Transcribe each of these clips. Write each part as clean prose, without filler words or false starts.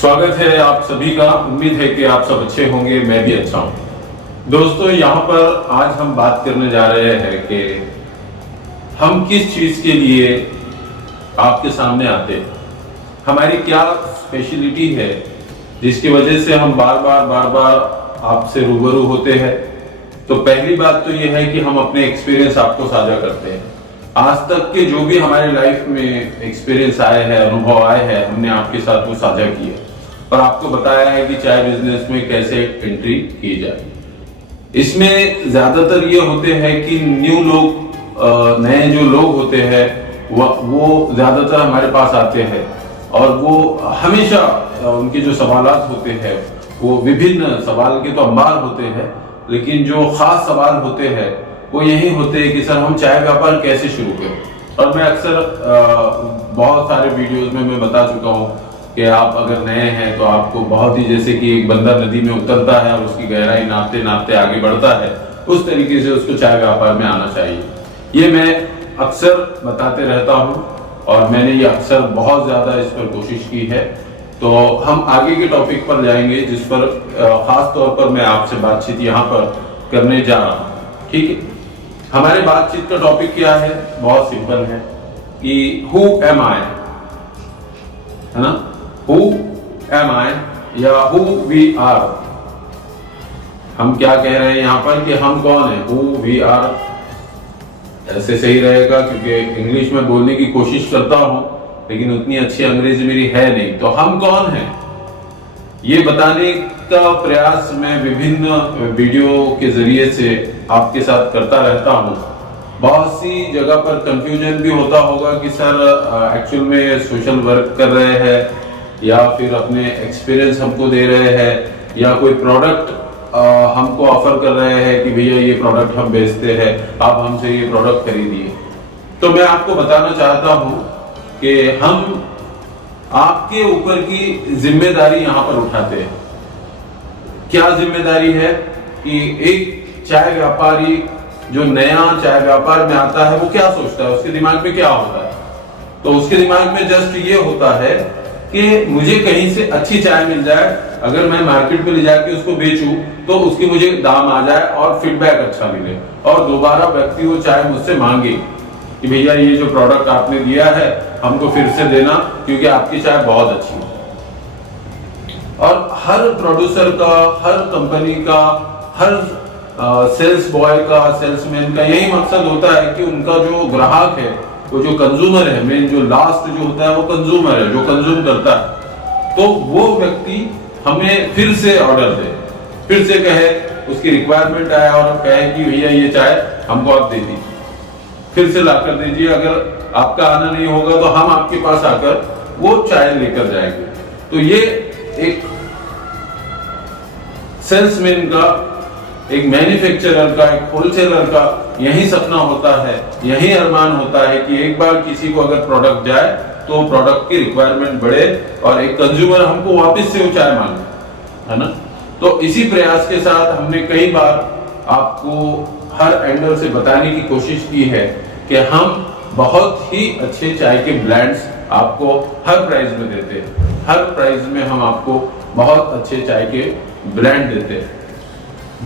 स्वागत है आप सभी का। उम्मीद है कि आप सब अच्छे होंगे, मैं भी अच्छा हूं। दोस्तों, यहाँ पर आज हम बात करने जा रहे हैं कि हम किस चीज के लिए आपके सामने आते हैं, हमारी क्या स्पेशलिटी है जिसकी वजह से हम बार बार आपसे रूबरू होते हैं। तो पहली बात तो यह है कि हम अपने एक्सपीरियंस आपको साझा करते हैं। आज तक के जो भी हमारे लाइफ में एक्सपीरियंस आए हैं, अनुभव आए हैं, हमने आपके साथ वो साझा किए और आपको बताया है कि चाय बिजनेस में कैसे एंट्री की जाए। इसमें ज्यादातर ये होते हैं कि न्यू लोग, नए जो लोग होते हैं वो ज्यादातर हमारे पास आते हैं और वो हमेशा उनके जो सवालात होते हैं वो विभिन्न सवाल के तो अंबार होते हैं, लेकिन जो खास सवाल होते हैं वो यही होते हैं कि सर हम चाय व्यापार कैसे शुरू करें। और मैं अक्सर बहुत सारे वीडियोस में मैं बता चुका हूँ कि आप अगर नए हैं तो आपको बहुत ही, जैसे कि एक बंदा नदी में उतरता है और उसकी गहराई नापते नापते आगे बढ़ता है, उस तरीके से उसको चाय व्यापार में आना चाहिए। ये मैं अक्सर बताते रहता हूँ और मैंने ये अक्सर बहुत ज्यादा इस पर कोशिश की है। तो हम आगे के टॉपिक पर जाएंगे जिस पर खास तौर पर मैं आपसे बातचीत यहाँ पर करने जा रहा हूँ। ठीक है, हमारे बातचीत का टॉपिक क्या है? बहुत सिंपल है कि हु एम आई, है ना? हु एम आई या हु वी आर। हम क्या कह रहे हैं यहाँ पर कि हम कौन है? हु वी आर ऐसे सही रहेगा क्योंकि इंग्लिश में बोलने की कोशिश करता हूं लेकिन उतनी अच्छी अंग्रेजी मेरी है नहीं। तो हम कौन है ये बताने का प्रयास मैं विभिन्न वीडियो के जरिए से आपके साथ करता रहता हूं। बहुत सी जगह पर कंफ्यूजन भी होता होगा कि सर एक्चुअल में सोशल वर्क कर रहे हैं या फिर अपने एक्सपीरियंस हमको दे रहे हैं या कोई प्रोडक्ट हमको ऑफर कर रहे हैं कि भैया ये प्रोडक्ट हम बेचते हैं, आप हमसे ये प्रोडक्ट खरीदिए। तो मैं आपको बताना चाहता हूं कि हम आपके ऊपर की जिम्मेदारी यहां पर उठाते हैं। क्या जिम्मेदारी है कि एक चाय व्यापारी जो नया चाय व्यापार में आता है वो क्या सोचता है, उसके दिमाग में क्या होता है? तो उसके दिमाग में जस्ट ये होता है कि मुझे कहीं से अच्छी चाय मिल जाए, अगर मैं मार्केट में ले जाके उसको बेचूं तो उसकी मुझे दाम आ जाए और फीडबैक अच्छा मिले और दोबारा व्यक्ति वो चाय मुझसे मांगे कि भैया ये जो प्रोडक्ट आपने दिया है हमको फिर से देना क्योंकि आपकी चाय बहुत अच्छी है। और हर प्रोड्यूसर का, हर कंपनी का, हर सेल्स बॉय का, सेल्समैन का यही मकसद होता है कि उनका जो ग्राहक है, वो जो कंज्यूमर है, मेन जो लास्ट जो होता है वो कंज्यूमर है, जो कंज्यूम करता है, तो वो व्यक्ति हमें फिर से ऑर्डर दे, फिर से कहे, उसकी रिक्वायरमेंट आए और कहे कि भैया ये चाय हमको आप दे दीजिए, फिर से लाकर दीजिए। अगर आपका आना नहीं होगा तो हम आपके पास आकर वो चाय लेकर जाएंगे। तो ये एक सेल्समैन का, एक मैन्युफैक्चरर का, एक होलसेलर का यही सपना होता है, यही अरमान होता है कि एक बार किसी को अगर प्रोडक्ट जाए तो प्रोडक्ट की रिक्वायरमेंट बढ़े और एक कंज्यूमर हमको वापस से वो चाय मांगे, है ना? तो इसी प्रयास के साथ हमने कई बार आपको हर एंगल से बताने की कोशिश की है कि हम बहुत ही अच्छे चाय के ब्रांड्स आपको हर प्राइस में देते हैं। हर प्राइस में हम आपको बहुत अच्छे चाय के ब्रांड देते हैं,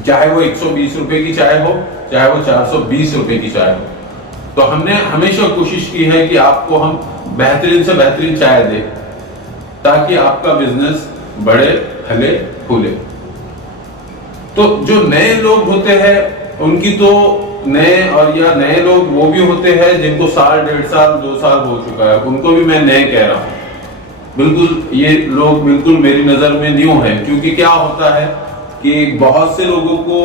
चाहे वो 120 रुपए की चाय हो, चाहे वो 420 रुपए की चाय हो। तो हमने हमेशा कोशिश की है कि आपको हम बेहतरीन से बेहतरीन चाय दें ताकि आपका बिजनेस बढ़े, फले, फूले। तो जो नए लोग होते हैं उनकी तो नए लोग वो भी होते हैं जिनको साल, 1.5 साल, 2 साल हो चुका है, उनको भी मैं नए कह रहा हूँ। बिल्कुल ये लोग बिल्कुल मेरी नजर में न्यू है, क्योंकि क्या होता है कि बहुत से लोगों को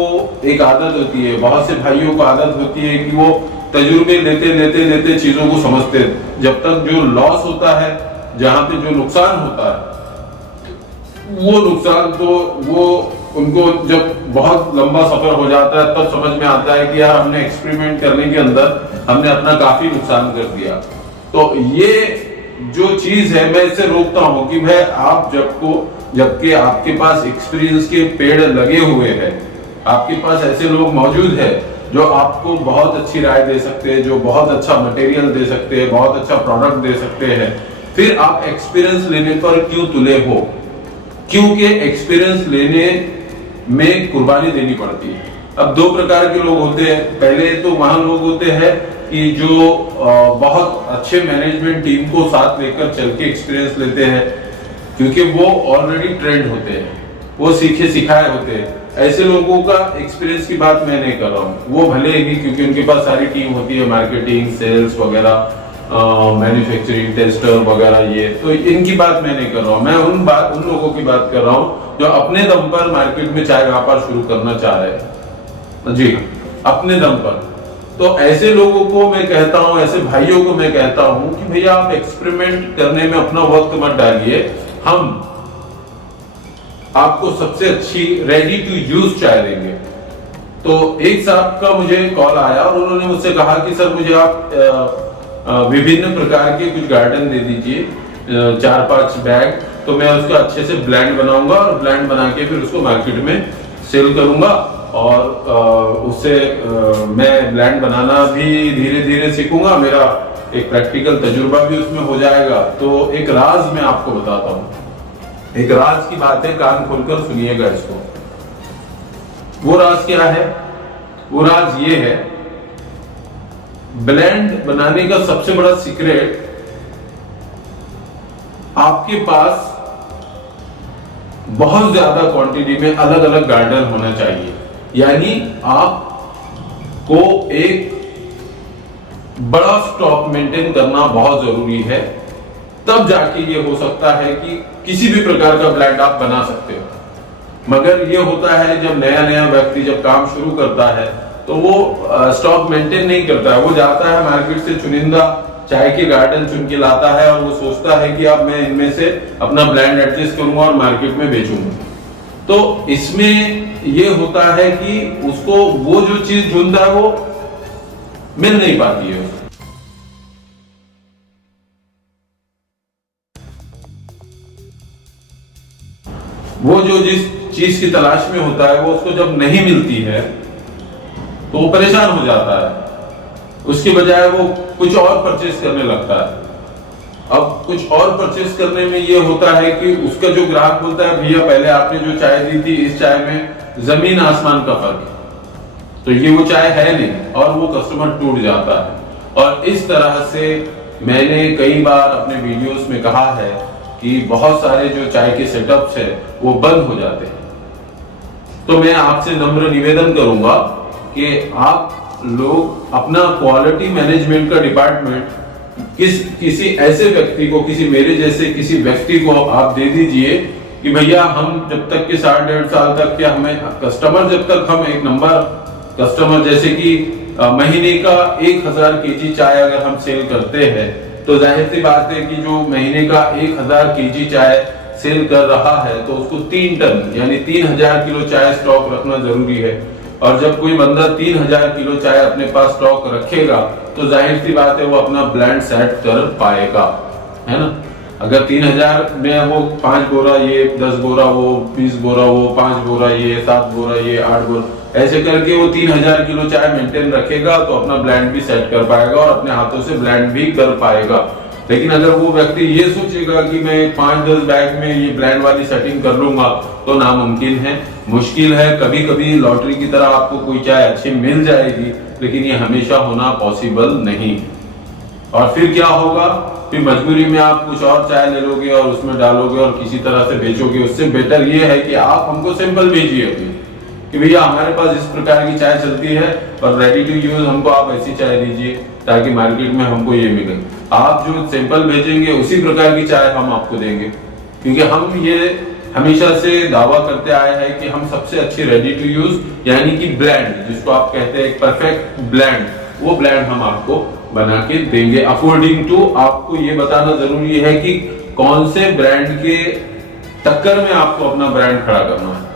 एक आदत होती है, बहुत से भाइयों को आदत होती है कि वो तजुर्बे लेते लेते लेते चीजों को समझते हैं। जब तक जो लॉस होता है, जहां पे जो नुकसान होता है, वो नुकसान तो वो उनको जब बहुत लंबा सफर हो जाता है तब समझ में आता है कि यार हमने एक्सपेरिमेंट करने के अंदर हमने अपना काफी नुकसान कर दिया। तो ये जो चीज है मैं इससे रोकता हूं कि भाई आप जबकि आपके पास एक्सपीरियंस के पेड़ लगे हुए हैं, आपके पास ऐसे लोग मौजूद है जो आपको बहुत अच्छी राय दे सकते हैं, जो बहुत अच्छा मटेरियल दे सकते हैं, बहुत अच्छा प्रोडक्ट दे सकते हैं, फिर आप एक्सपीरियंस लेने पर क्यों तुले हो? क्योंकि एक्सपीरियंस लेने में कुर्बानी देनी पड़ती है। अब दो प्रकार के लोग होते हैं। पहले तो वहां लोग होते हैं कि जो बहुत अच्छे मैनेजमेंट टीम को साथ लेकर चल के एक्सपीरियंस लेते हैं, क्योंकि वो ऑलरेडी ट्रेंड होते हैं, वो सीखे सिखाए होते हैं। ऐसे लोगों का एक्सपीरियंस की बात मैं नहीं कर रहा हूँ। वो भले ही, क्योंकि उनके पास सारी टीम होती है, मार्केटिंग, सेल्स वगैरह, मैन्युफैक्चरिंग, टेस्टर वगैरह, ये तो इनकी बात मैं नहीं कर रहा हूँ। मैं उन लोगों की बात कर रहा हूँ जो अपने दम पर मार्केट में चाय व्यापार शुरू करना चाह रहे हैं जी, अपने दम पर। तो ऐसे लोगों को मैं कहता हूँ, ऐसे भाइयों को मैं कहता हूँ कि भैया आप एक्सपेरिमेंट करने में अपना वक्त मत डालिए। हम आपको सबसे अच्छी रेडी टू यूज चाय देंगे। तो एक साहब का मुझे कॉल आया और उन्होंने मुझसे कहा कि सर मुझे आप विभिन्न प्रकार के कुछ गार्डन दे दीजिए, 4-5 बैग, तो मैं उसका अच्छे से ब्लेंड बनाऊंगा और ब्लेंड बना के फिर उसको मार्केट में सेल करूंगा। और उससे मैं ब्लेंड बनाना भी धीरे धीरे सीखूंगा, मेरा एक प्रैक्टिकल तजुर्बा भी उसमें हो जाएगा। तो एक राज मैं आपको बताता हूँ, एक राज की बात है, कान खोलकर सुनिएगा इसको। वो राज क्या है? वो राज ये है, ब्लेंड बनाने का सबसे बड़ा सीक्रेट, आपके पास बहुत ज्यादा क्वांटिटी में अलग अलग गार्डन होना चाहिए। यानी आपको एक बड़ा स्टॉक मेंटेन करना बहुत जरूरी है, तब जाके ये हो सकता है कि किसी भी प्रकार का ब्लेंड आप बना सकते हो। मगर ये होता है जब नया नया व्यक्ति जब काम शुरू करता है तो वो स्टॉक मेंटेन नहीं करता है। वो जाता है मार्केट से चुनिंदा चाय के गार्डन चुन के लाता है और वो सोचता है कि अब मैं इनमें से अपना ब्लेंड एडजस्ट करूंगा और मार्केट में बेचूंगा। तो इसमें ये होता है कि उसको वो जो चीज ढूंढता है वो मिल नहीं पाती है। वो जो जिस चीज की तलाश में होता है वो उसको जब नहीं मिलती है तो वो परेशान हो जाता है, उसके बजाय वो कुछ और परचेस करने लगता है। अब कुछ और परचेस करने में ये होता है कि उसका जो ग्राहक बोलता है भैया पहले आपने जो चाय दी थी इस चाय में जमीन आसमान का फर्क है, तो ये वो चाय है नहीं, और वो कस्टमर टूट जाता है। और इस तरह से मैंने कई बार अपने वीडियोस में कहा है कि बहुत सारे जो चाय के सेटअप्स है वो बंद हो जाते हैं। तो मैं आपसे नम्र निवेदन करूंगा कि आप लोग अपना क्वालिटी मैनेजमेंट का डिपार्टमेंट किसी ऐसे व्यक्ति को, किसी मेरे जैसे किसी व्यक्ति को आप दे दीजिए कि भैया हम जब तक के 1.5 साल तक के हमें कस्टमर, जब तक हम एक नंबर कस्टमर, जैसे कि महीने का 1000 केजी चाय अगर हम सेल करते हैं तो जाहिर सी बात है कि जो महीने का 1000 केजी चाय सेल कर रहा है तो उसको 3 टन यानी 3000 किलो चाय स्टॉक रखना जरूरी है। और जब कोई बंदा 3000 किलो चाय अपने पास स्टॉक रखेगा तो जाहिर सी बात है वो अपना ब्लेंड सेट कर पाएगा, है ना। अगर 3000 में वो 5 बोरा ये, 10 बोरा वो, 20 बोरा वो, 5 बोरा ये, 7 बोरा ये, 8 बोरा, ऐसे करके वो 3000 किलो चाय मेंटेन रखेगा तो अपना ब्लेंड भी सेट कर पाएगा और अपने हाथों से ब्लेंड भी कर पाएगा। लेकिन अगर वो व्यक्ति ये सोचेगा कि मैं 5-10 बैग में ये ब्लेंड वाली सेटिंग कर लूंगा तो नामुमकिन है, मुश्किल है। कभी कभी लॉटरी की तरह आपको कोई चाय अच्छी मिल जाएगी, लेकिन ये हमेशा होना पॉसिबल नहीं। और फिर क्या होगा, फिर मजबूरी में आप कुछ और चाय ले लोगे और उसमें डालोगे और किसी तरह से बेचोगे। उससे बेटर ये है कि आप हमको सैंपल भेजिए अपनी कि भैया हमारे पास इस प्रकार की चाय चलती है और रेडी टू यूज हमको आप ऐसी चाय दीजिए ताकि मार्केट में हमको ये मिले। आप जो सैंपल भेजेंगे उसी प्रकार की चाय हम आपको देंगे, क्योंकि हम ये हमेशा से दावा करते आए हैं कि हम सबसे अच्छी रेडी टू यूज यानी कि ब्लेंड, जिसको आप कहते हैं एक परफेक्ट ब्लेंड, वो ब्लेंड हम आपको बना के देंगे अकॉर्डिंग टू। आपको ये बताना जरूरी है कि कौन से ब्रांड के टक्कर में आपको अपना ब्रांड खड़ा करना है।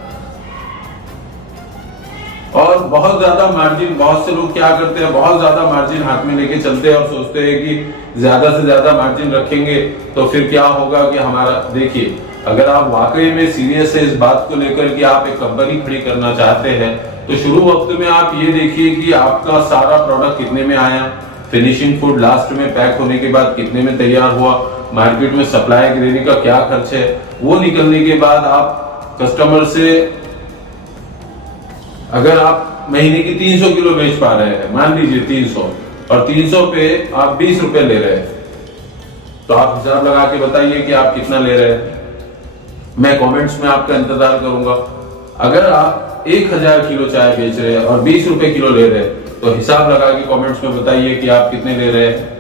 और बहुत ज्यादा मार्जिन, बहुत से लोग क्या करते हैं, बहुत ज्यादा मार्जिन हाथ में लेके चलते हैं और सोचते हैं कि ज्यादा से ज्यादा मार्जिन रखेंगे तो फिर क्या होगा कि हमारा, देखिए अगर आप वाकई में सीरियस है इस बात को लेकर कि आप एक कंपनी खड़ी करना चाहते हैं तो शुरू वक्त में आप ये देखिए कि आपका सारा प्रोडक्ट कितने में आया, फिनिशिंग फूड लास्ट में पैक होने के बाद कितने में तैयार हुआ, मार्केट में सप्लाई देने का क्या खर्च है, वो निकलने के बाद आप कस्टमर से, अगर आप महीने की 300 किलो बेच पा रहे हैं, मान लीजिए 300, और 300 पे आप 20 रुपए ले रहे हैं, तो आप हिसाब लगा के बताइए कि आप कितना ले रहे हैं। मैं कमेंट्स में आपका इंतजार करूंगा। अगर आप 1000 किलो चाय बेच रहे हैं और 20 रुपए किलो ले रहे हैं, तो हिसाब लगा के कमेंट्स में बताइए कि आप कितने ले रहे हैं।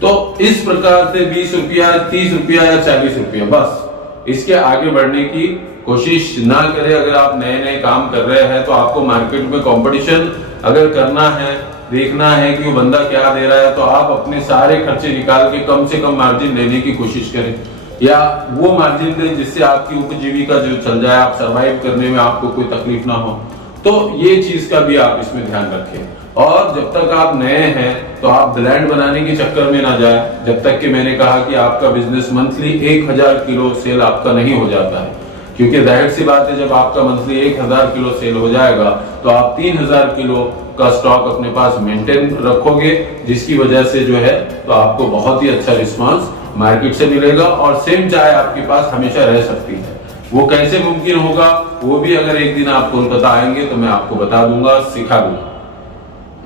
तो इस प्रकार से 20 रुपया, 30 रुपया या 40 रुपया, बस इसके आगे बढ़ने की कोशिश ना करें। अगर आप नए नए काम कर रहे हैं तो आपको मार्केट में कंपटीशन अगर करना है, देखना है कि वो बंदा क्या दे रहा है, तो आप अपने सारे खर्चे निकाल के कम से कम मार्जिन लेने की कोशिश करें, या वो मार्जिन दें जिससे आपकी उपजीविका जो चल जाए, आप सरवाइव करने में आपको कोई तकलीफ ना हो। तो ये चीज का भी आप इसमें ध्यान रखें। और जब तक आप नए हैं तो आप ब्रांड बनाने के चक्कर में ना जाए, जब तक कि मैंने कहा कि आपका बिजनेस मंथली 1000 किलो सेल आपका नहीं हो जाता है। क्योंकि जाहिर सी बात है, जब आपका मंथली 1000 किलो सेल हो जाएगा तो आप 3000 किलो का स्टॉक अपने पास मेंटेन रखोगे, जिसकी वजह से जो है तो आपको बहुत ही अच्छा रिस्पांस मार्केट से मिलेगा और सेम चाय आपके पास हमेशा रह सकती है। वो कैसे मुमकिन होगा, वो भी अगर एक दिन आप कोलकाता आएंगे तो मैं आपको बता दूंगा, सिखा दूंगा।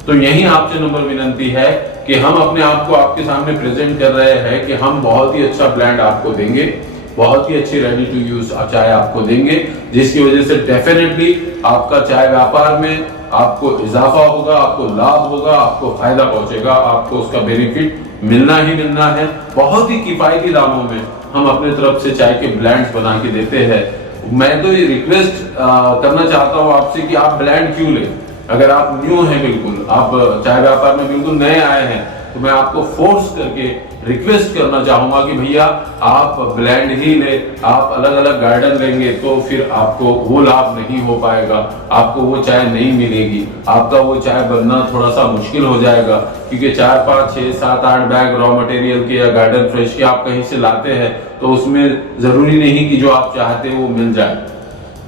तो यही आपसे नंबर विनंती है कि हम अपने आप को आपके सामने प्रेजेंट कर रहे हैं कि हम बहुत ही अच्छा ब्रांड आपको देंगे, बहुत ही अच्छी रेडी टू यूज चाय आपको देंगे, जिसकी वजह से डेफिनेटली आपका चाय व्यापार में आपको इजाफा होगा, आपको लाभ होगा, आपको फायदा पहुंचेगा, आपको उसका बेनिफिट मिलना ही मिलना है। बहुत ही किफायती दामों में हम अपने तरफ से चाय के ब्रांड्स बना के देते हैं। मैं तो ये रिक्वेस्ट करना चाहता हूँ आपसे कि आप ब्रांड क्यों लें। अगर आप न्यू हैं, बिल्कुल आप चाय व्यापार में बिल्कुल नए आए हैं, तो मैं आपको फोर्स करके रिक्वेस्ट करना चाहूंगा कि भैया आप ब्रांड ही ले। आप अलग अलग गार्डन लेंगे तो फिर आपको वो लाभ नहीं हो पाएगा, आपको वो चाय नहीं मिलेगी, आपका वो चाय बनना थोड़ा सा मुश्किल हो जाएगा। क्योंकि 4, 5, 6, 7, 8 बैग रॉ मटेरियल के या गार्डन फ्रेश के आप कहीं से लाते हैं तो उसमें जरूरी नहीं कि जो आप चाहते हैं वो मिल जाए,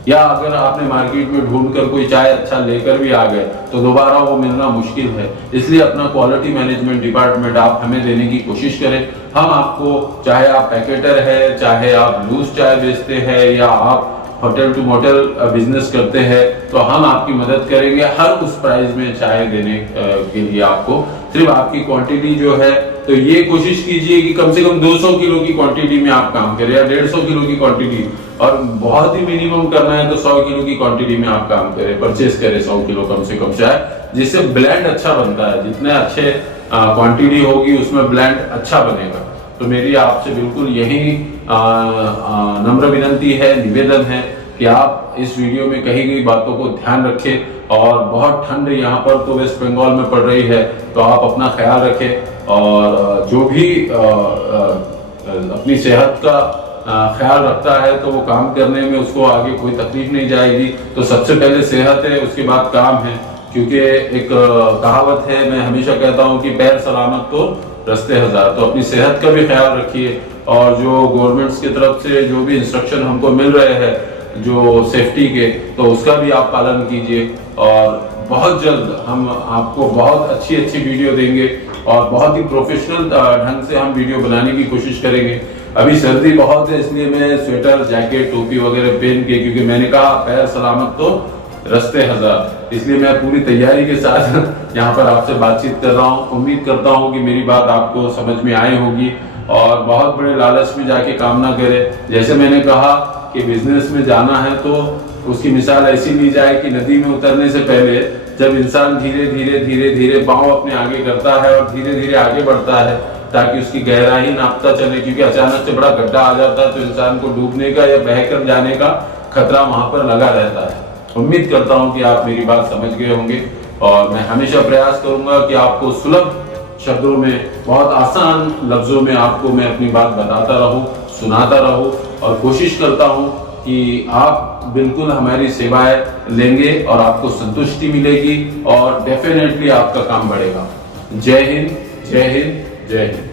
या अगर आपने मार्केट में ढूंढकर कोई चाय अच्छा लेकर भी आ गए तो दोबारा वो मिलना मुश्किल है। इसलिए अपना क्वालिटी मैनेजमेंट डिपार्टमेंट आप हमें देने की कोशिश करें। हम आपको, चाहे आप पैकेटर है, चाहे आप लूज चाय बेचते हैं, या आप होटल टू मोटल बिजनेस करते हैं, तो हम आपकी मदद करेंगे हर उस प्राइस में चाय देने के लिए। आपको सिर्फ आपकी क्वांटिटी जो है, तो ये कोशिश कीजिए कि कम से कम 200 किलो की क्वांटिटी में आप काम करें, या 150 किलो की क्वांटिटी, और बहुत ही मिनिमम करना है तो 100 किलो की क्वांटिटी में आप काम करें, परचेस करें 100 किलो कम से कम चाय, जिससे ब्लेंड अच्छा बनता है। जितने अच्छे क्वांटिटी होगी उसमें ब्लेंड अच्छा बनेगा। तो मेरी आपसे बिल्कुल यही नम्र विनंती है, निवेदन है कि आप इस वीडियो में कही गई बातों को ध्यान रखें। और बहुत ठंड यहाँ पर तो वेस्ट बंगाल में पड़ रही है, तो आप अपना ख्याल रखें, और जो भी अपनी सेहत का ख्याल रखता है तो वो काम करने में उसको आगे कोई तकलीफ नहीं जाएगी। तो सबसे पहले सेहत है, उसके बाद काम है। क्योंकि एक कहावत है, मैं हमेशा कहता हूँ कि पैर सलामत तो रास्ते हजार। तो अपनी सेहत का भी ख्याल रखिए, और जो गवर्नमेंट्स की तरफ से जो भी इंस्ट्रक्शन हमको मिल रहे हैं जो सेफ्टी के, तो उसका भी आप पालन कीजिए। और बहुत जल्द हम आपको बहुत अच्छी अच्छी वीडियो देंगे, और बहुत ही प्रोफेशनल ढंग से हम वीडियो बनाने की कोशिश करेंगे। अभी सर्दी बहुत है, इसलिए मैं स्वेटर, जैकेट, टोपी वगैरह पहन के, क्योंकि मैंने कहा पैर सलामत तो रास्ते हजार, इसलिए मैं पूरी तैयारी के साथ यहाँ पर आपसे बातचीत कर रहा हूँ। उम्मीद करता हूँ कि मेरी बात आपको समझ में आई होगी, और बहुत बड़े लालच में जाके काम ना करें। जैसे मैंने कहा कि बिजनेस में जाना है तो उसकी मिसाल ऐसी ली जाए कि नदी में उतरने से पहले जब इंसान धीरे धीरे धीरे धीरे पांव अपने आगे करता है और धीरे धीरे आगे बढ़ता है, ताकि उसकी गहराई नापता चले, क्योंकि अचानक से बड़ा गड्ढा आ जाता है तो इंसान को डूबने का या बहकर जाने का खतरा वहां पर लगा रहता है। उम्मीद करता हूं कि आप मेरी बात समझ गए होंगे, और मैं हमेशा प्रयास करूंगा कि आपको सुलभ शब्दों में, बहुत आसान लफ्जों में आपको मैं अपनी बात बताता रहूं, सुनाता रहूं, और कोशिश करता हूं कि आप बिल्कुल हमारी सेवाएं लेंगे और आपको संतुष्टि मिलेगी, और डेफिनेटली आपका काम बढ़ेगा। जय हिंद, जय हिंद, जय हिंद।